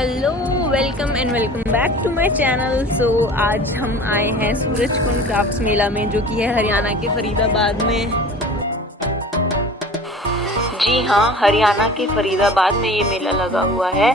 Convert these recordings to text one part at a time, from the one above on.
Hello, welcome back to my channel. So आज हम आए हैं सूरजकुंड क्राफ्ट्स मेला में, जो कि है हरियाणा के फरीदाबाद में। जी हाँ, हरियाणा के फरीदाबाद में ये मेला लगा हुआ है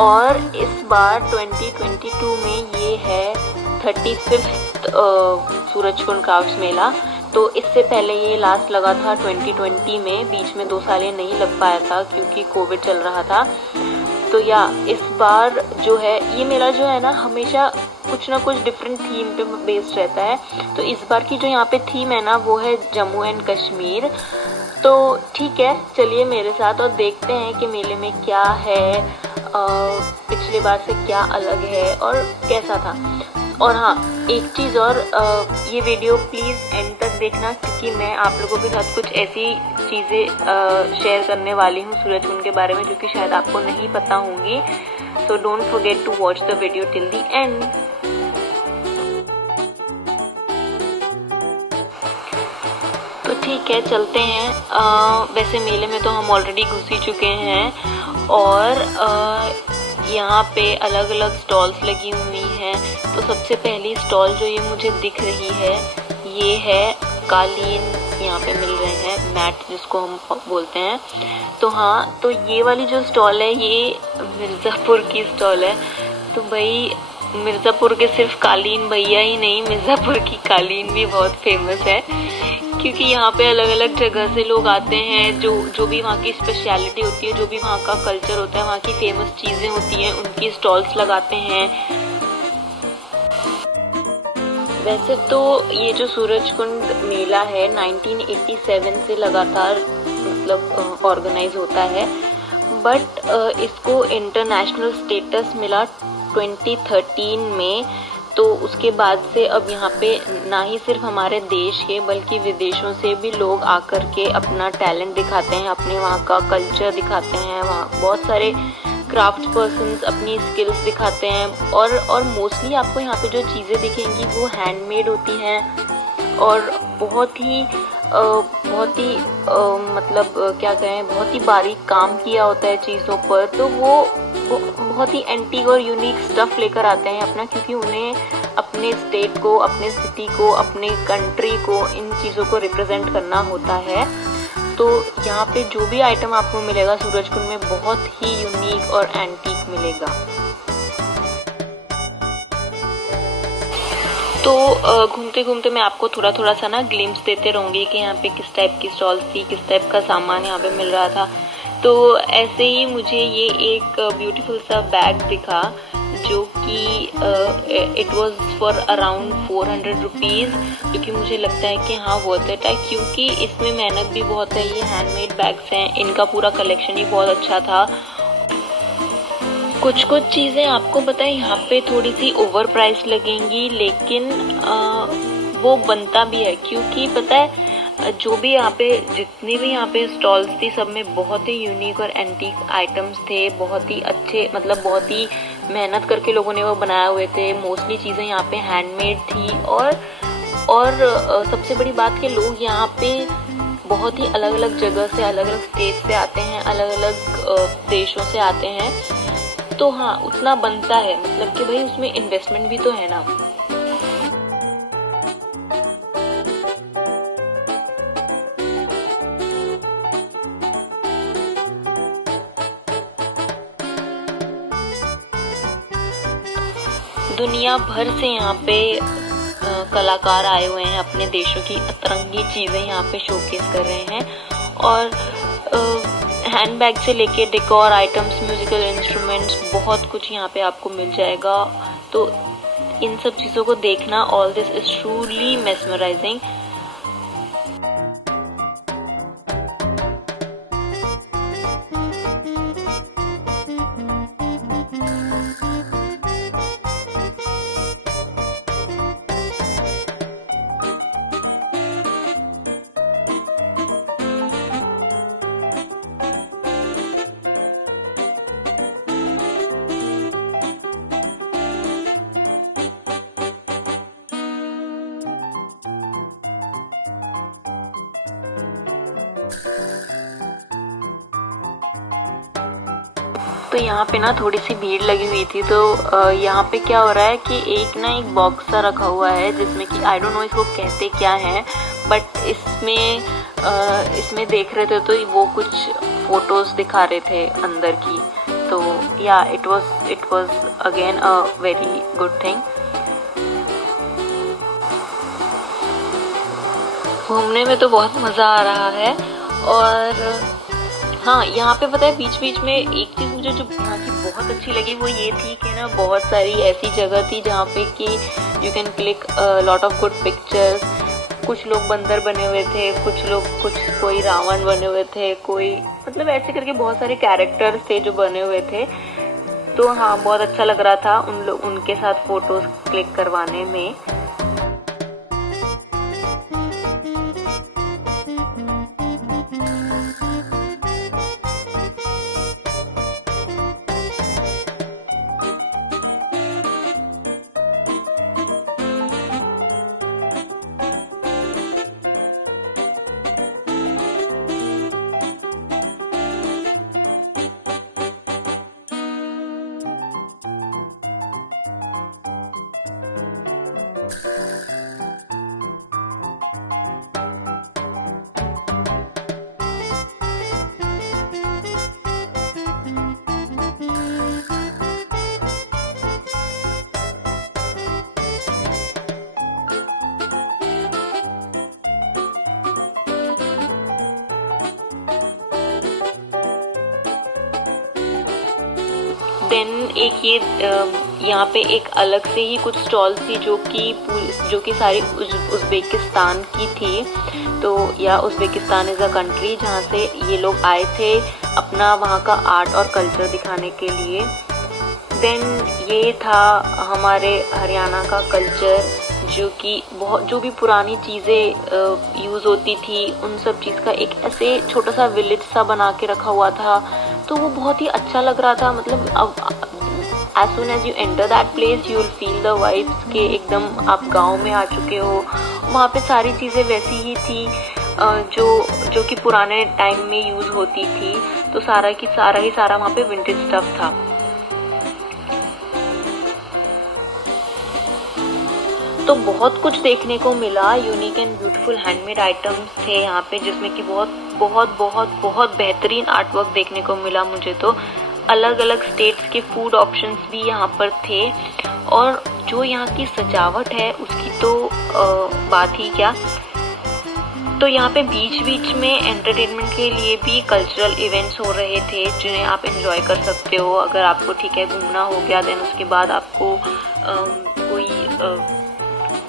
और इस बार 2022 में ये है 35th सूरजकुंड क्राफ्ट्स मेला। तो इससे पहले ये लास्ट लगा था 2020 में, बीच में 2 साल ये नहीं लग पाया था क्योंकि कोविड चल रहा था। तो इस बार जो है ये मेला जो है ना, हमेशा कुछ ना कुछ डिफरेंट थीम पे बेस्ड रहता है। तो इस बार की जो यहाँ पे थीम है ना, वो है जम्मू एंड कश्मीर। तो ठीक है, चलिए मेरे साथ और देखते हैं कि मेले में क्या है, पिछले बार से क्या अलग है और कैसा था। और हाँ, एक चीज़ और, ये वीडियो प्लीज़ एंड तक देखना क्योंकि मैं आप लोगों के साथ कुछ ऐसी चीज़ें शेयर करने वाली हूँ सूरजकुंड के बारे में जो कि शायद आपको नहीं पता होंगी। So don't forget to watch the video till the end. तो ठीक है, चलते हैं। वैसे मेले में तो हम ऑलरेडी घुस ही चुके हैं और यहाँ पे अलग अलग स्टॉल्स लगी हुई हैं। तो सबसे पहली स्टॉल जो ये मुझे दिख रही है, ये है कालीन। यहाँ पे मिल रहे हैं मैट, जिसको हम बोलते हैं। तो हाँ, तो ये वाली जो स्टॉल है ये मिर्ज़ापुर की स्टॉल है। तो भाई, मिर्ज़ापुर के सिर्फ कालीन भैया ही नहीं, मिर्ज़ापुर की कालीन भी बहुत फेमस है क्योंकि यहाँ पे अलग अलग जगह से लोग आते हैं। जो भी वहाँ की स्पेशलिटी होती है, जो भी वहाँ का कल्चर होता है, वहाँ की फेमस चीज़ें होती हैं, उनकी स्टॉल्स लगाते हैं। वैसे तो ये जो सूरजकुंड मेला है 1987 से लगातार मतलब ऑर्गेनाइज होता है, बट इसको इंटरनेशनल स्टेटस मिला 2013 में। तो उसके बाद से अब यहाँ पे ना ही सिर्फ हमारे देश के बल्कि विदेशों से भी लोग आकर के अपना टैलेंट दिखाते हैं, अपने वहाँ का कल्चर दिखाते हैं। वहाँ बहुत सारे क्राफ्ट पर्सन्स अपनी स्किल्स दिखाते हैं और मोस्टली आपको यहाँ पे जो चीज़ें दिखेंगी वो हैंडमेड होती हैं और बहुत ही मतलब क्या कहें, बहुत ही बारीक काम किया होता है चीज़ों पर। तो वो बहुत ही एंटीक और यूनिक स्टफ लेकर आते हैं अपना, क्योंकि उन्हें अपने स्टेट को, अपने सिटी को, अपने कंट्री को, इन चीज़ों को रिप्रेजेंट करना होता है। तो यहाँ पे जो भी आइटम आपको मिलेगा सूरजकुंड में, बहुत ही यूनिक और एंटीक मिलेगा। तो घूमते घूमते मैं आपको थोड़ा थोड़ा सा ना ग्लिम्स देते रहूँगी कि यहाँ पे किस टाइप की स्टॉल्स थी, किस टाइप का सामान यहाँ पे मिल रहा था। तो ऐसे ही मुझे ये एक ब्यूटीफुल सा बैग दिखा जो कि it was for around 400 rupees, जो कि मुझे लगता है कि हाँ वर्थ इट है क्योंकि इसमें मेहनत भी बहुत है। ये हैंडमेड बैग्स हैं, इनका पूरा कलेक्शन ही बहुत अच्छा था। कुछ चीज़ें आपको पता है यहाँ पे थोड़ी सी ओवर प्राइस लगेंगी, लेकिन वो बनता भी है क्योंकि पता है जो भी यहाँ पे, जितनी भी यहाँ पे स्टॉल्स थी, सब में बहुत ही यूनिक और एंटीक आइटम्स थे। बहुत ही अच्छे, मतलब बहुत ही मेहनत करके लोगों ने वो बनाए हुए थे। मोस्टली चीज़ें यहाँ पे हैंडमेड थी और सबसे बड़ी बात कि लोग यहाँ पे बहुत ही अलग अलग जगह से, अलग अलग स्टेट से आते हैं, अलग अलग देशों से आते हैं। तो हाँ, उतना बनता है, मतलब कि भाई उसमें इन्वेस्टमेंट भी तो है ना। दुनिया भर से यहाँ पे कलाकार आए हुए हैं, अपने देशों की अतरंगी चीज़ें यहाँ पे शोकेस कर रहे हैं। और हैंडबैग से लेके डेकोर आइटम्स, म्यूजिकल इंस्ट्रूमेंट्स, बहुत कुछ यहाँ पे आपको मिल जाएगा। तो इन सब चीज़ों को देखना, all this is truly mesmerising. तो यहाँ पे ना थोड़ी सी भीड़ लगी हुई थी। तो यहाँ पे क्या हो रहा है कि एक बॉक्स सा रखा हुआ है जिसमें कि आई डोंट नो इसको कहते क्या है, बट इसमें देख रहे थे तो वो कुछ फोटोज दिखा रहे थे अंदर की। तो या it was again a very good thing. घूमने में तो बहुत मज़ा आ रहा है। और हाँ, यहाँ पे पता है बीच बीच में एक चीज़ मुझे जो यहाँ की बहुत अच्छी लगी वो ये थी कि ना बहुत सारी ऐसी जगह थी जहाँ पे कि you can click lot of good pictures. कुछ लोग बंदर बने हुए थे, कोई रावण बने हुए थे, कोई मतलब ऐसे करके बहुत सारे कैरेक्टर्स थे जो बने हुए थे। तो हाँ, बहुत अच्छा लग रहा था उनके साथ फोटोज क्लिक करवाने में। देन एक ये यहाँ पे एक अलग से ही कुछ स्टॉल थी जो कि सारी उज़्बेकिस्तान की थी। तो या उज़्बेकिस्तान इज़ अ कंट्री जहाँ से ये लोग आए थे अपना वहाँ का आर्ट और कल्चर दिखाने के लिए। देन ये था हमारे हरियाणा का कल्चर जो भी पुरानी चीज़ें यूज़ होती थी उन सब चीज़ का एक ऐसे छोटा सा विलेज सा बना के रखा हुआ था। तो वो बहुत ही अच्छा लग रहा था। मतलब अब as soon as you enter that place you will feel the vibes के एकदम आप गांव में आ चुके हो। वहाँ पे सारी चीज़ें वैसी ही थी जो कि पुराने टाइम में यूज़ होती थी। तो सारा वहाँ पे विंटेज स्टफ था। तो बहुत कुछ देखने को मिला। Unique and beautiful handmade items थे यहाँ पे जिसमें कि बहुत बेहतरीन आर्टवर्क देखने को मिला मुझे। तो अलग अलग स्टेट्स के फूड ऑप्शंस भी यहाँ पर थे। और जो यहाँ की सजावट है उसकी तो बात ही क्या। तो यहाँ पे बीच में एंटरटेनमेंट के लिए भी कल्चरल इवेंट्स हो रहे थे जिन्हें आप एंजॉय कर सकते हो। अगर आपको ठीक है घूमना हो गया, देन उसके बाद आपको कोई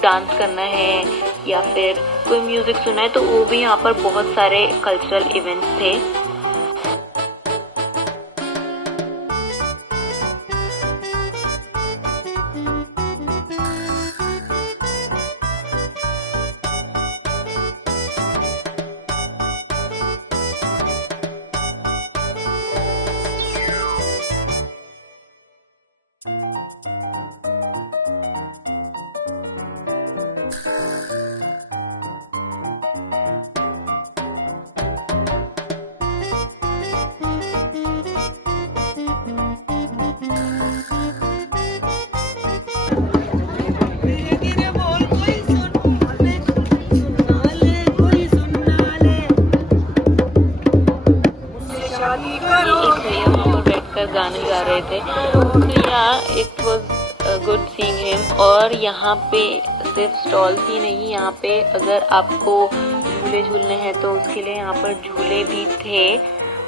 डांस करना है या फिर कोई म्यूज़िक सुना है तो वो भी यहाँ पर बहुत सारे कल्चरल इवेंट्स थे। गाने गा रहे थे। तो या it was good seeing him. और यहाँ पे सिर्फ स्टॉल्स ही नहीं, यहाँ पे अगर आपको झूले झूलने हैं तो उसके लिए यहाँ पर झूले भी थे।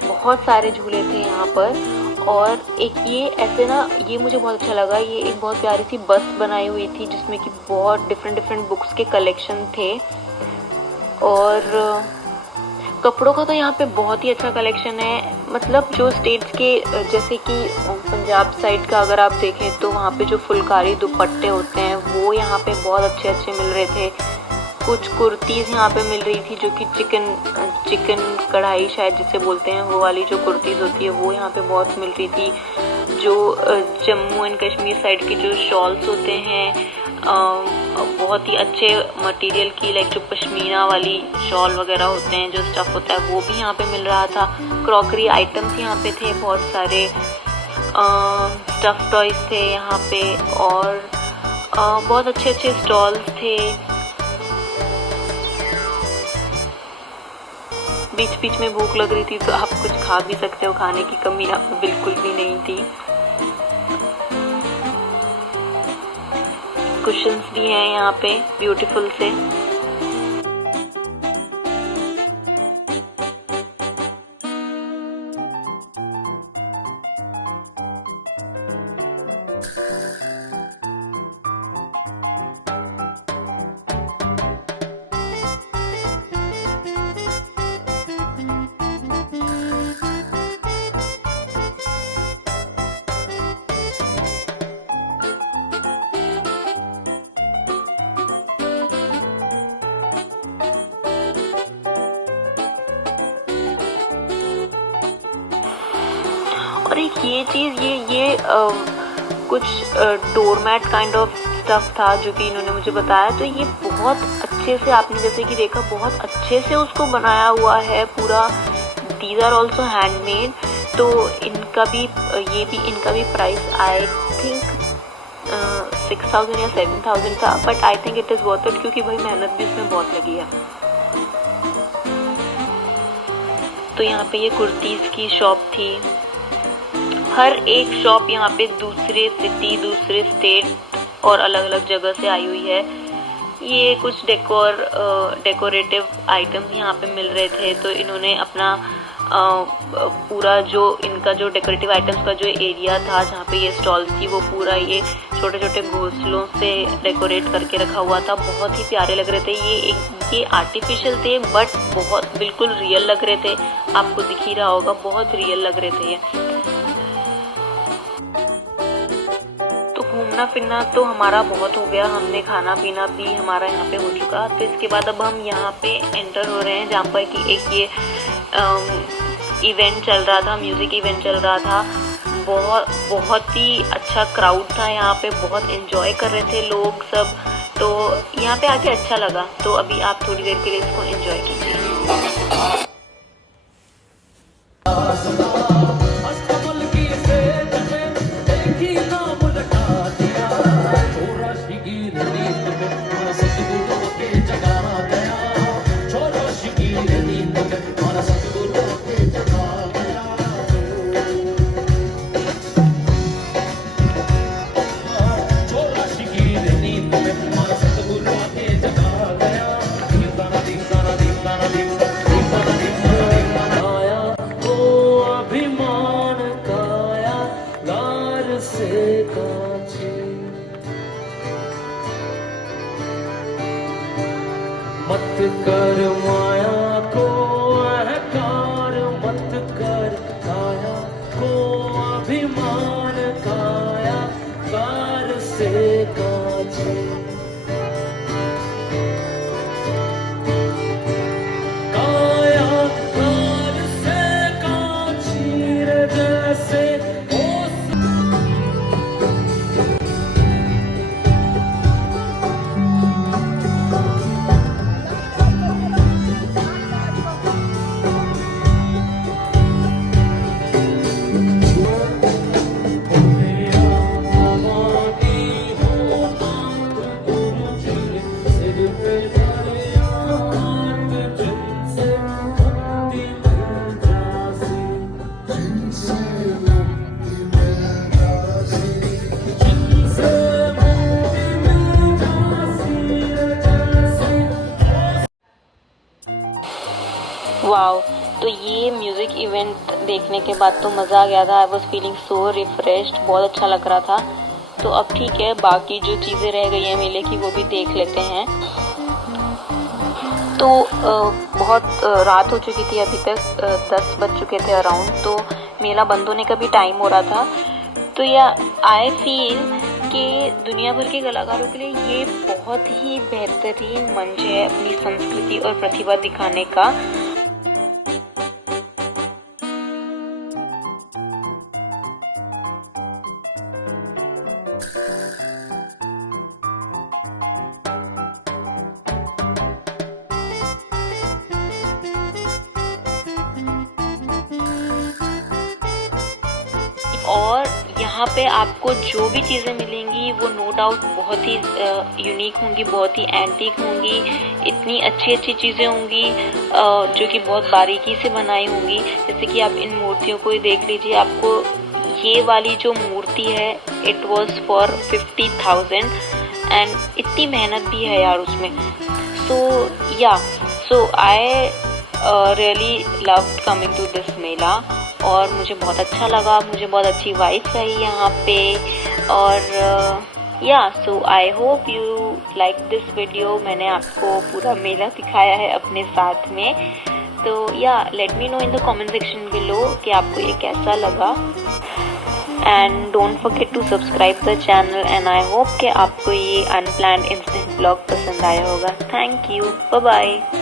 बहुत सारे झूले थे यहाँ पर। और एक ये ऐसे ना, ये मुझे बहुत अच्छा लगा, ये एक बहुत प्यारी सी बस बनाई हुई थी जिसमें कि बहुत डिफरेंट बुक्स के कलेक्शन थे। और कपड़ों का तो यहाँ पे बहुत ही अच्छा कलेक्शन है। मतलब जो स्टेट्स के जैसे कि पंजाब साइड का अगर आप देखें तो वहाँ पे जो फुलकारी दुपट्टे होते हैं वो यहाँ पे बहुत अच्छे मिल रहे थे। कुछ कुर्तीज़ यहाँ पे मिल रही थी जो कि चिकन कढ़ाई शायद जिसे बोलते हैं, वो वाली जो कुर्तीज़ होती है वो यहाँ पे बहुत मिल रही थी। जो जम्मू एंड कश्मीर साइड के जो शॉल्स होते हैं बहुत ही अच्छे मटेरियल की, लाइक जो पश्मीना वाली शॉल वगैरह होते हैं, जो स्टफ़ होता है वो भी यहाँ पे मिल रहा था। क्रॉकरी आइटम्स यहाँ पे थे बहुत सारे। स्टफ टॉयज थे यहाँ पे और बहुत अच्छे अच्छे स्टॉल्स थे। बीच बीच में भूख लग रही थी तो आप कुछ खा भी सकते हो, खाने की कमी यहाँ पे बिल्कुल भी नहीं थी। कुशन्स भी हैं यहाँ पे ब्यूटीफुल से। और एक ये चीज़ ये कुछ डोरमैट काइंड ऑफ स्टफ था जो कि इन्होंने मुझे बताया। तो ये बहुत अच्छे से, आपने जैसे कि देखा, बहुत अच्छे से उसको बनाया हुआ है पूरा। These are also handmade. तो इनका भी प्राइस आई थिंक 6,000 या 7,000 था, but I think it is worth it क्योंकि भाई मेहनत भी इसमें बहुत लगी है। तो यहाँ पे ये कुर्तीज़ की शॉप थी। हर एक शॉप यहाँ पे दूसरे सिटी, दूसरे स्टेट और अलग अलग जगह से आई हुई है। ये कुछ डेकोरेटिव आइटम्स यहाँ पे मिल रहे थे, तो इन्होंने अपना पूरा जो इनका जो डेकोरेटिव आइटम्स का जो एरिया था जहाँ पे ये स्टॉल्स थी, वो पूरा ये छोटे छोटे घोंसलों से डेकोरेट करके रखा हुआ था। बहुत ही प्यारे लग रहे थे। ये आर्टिफिशियल थे बट बहुत बिल्कुल रियल लग रहे थे। आपको दिख ही रहा होगा, बहुत रियल लग रहे थे ये। घूमना फिरना तो हमारा बहुत हो गया, हमने खाना पीना भी हमारा यहाँ पे हो चुका। तो इसके बाद अब हम यहाँ पे एंटर हो रहे हैं जहाँ पर कि एक ये इवेंट चल रहा था, म्यूज़िक इवेंट चल रहा था। बहुत ही अच्छा क्राउड था यहाँ पे, बहुत एंजॉय कर रहे थे लोग सब। तो यहाँ पे आके अच्छा लगा। तो अभी आप थोड़ी देर के लिए इसको एंजॉय कीजिए। मत कर माया को अहंकार, मत कर काया को अभिमान, काया कार से काछे। काया कार से काछी रे जैसे वाओ। तो ये म्यूज़िक इवेंट देखने के बाद तो मज़ा आ गया था। I was feeling so refreshed, बहुत अच्छा लग रहा था। तो अब ठीक है, बाकी जो चीज़ें रह गई हैं मेले की वो भी देख लेते हैं। तो बहुत रात हो चुकी थी, अभी तक 10 बज चुके थे अराउंड। तो मेला बंद होने का भी टाइम हो रहा था। तो आई फील कि दुनिया भर के कलाकारों के लिए ये बहुत ही बेहतरीन मंच है अपनी संस्कृति और प्रतिभा दिखाने का। और यहाँ पे आपको जो भी चीज़ें मिलेंगी वो नो डाउट बहुत ही यूनिक होंगी, बहुत ही एंटीक होंगी। इतनी अच्छी अच्छी चीज़ें होंगी जो कि बहुत बारीकी से बनाई होंगी। जैसे कि आप इन मूर्तियों को ही देख लीजिए, आपको ये वाली जो मूर्ति है इट वाज फॉर 50,000 एंड इतनी मेहनत भी है यार उसमें। So I really loved coming to this mela और मुझे बहुत अच्छा लगा, मुझे बहुत अच्छी वाइब्स आई यहाँ पे। और so I hope you like this video. मैंने आपको पूरा मेला दिखाया है अपने साथ में। तो let me know in the comment section below कि आपको ये कैसा लगा। And don't forget to subscribe the channel and I hope कि आपको ये अनप्लान्ड इंस्टेंट ब्लॉग पसंद आया होगा। Thank you, bye bye.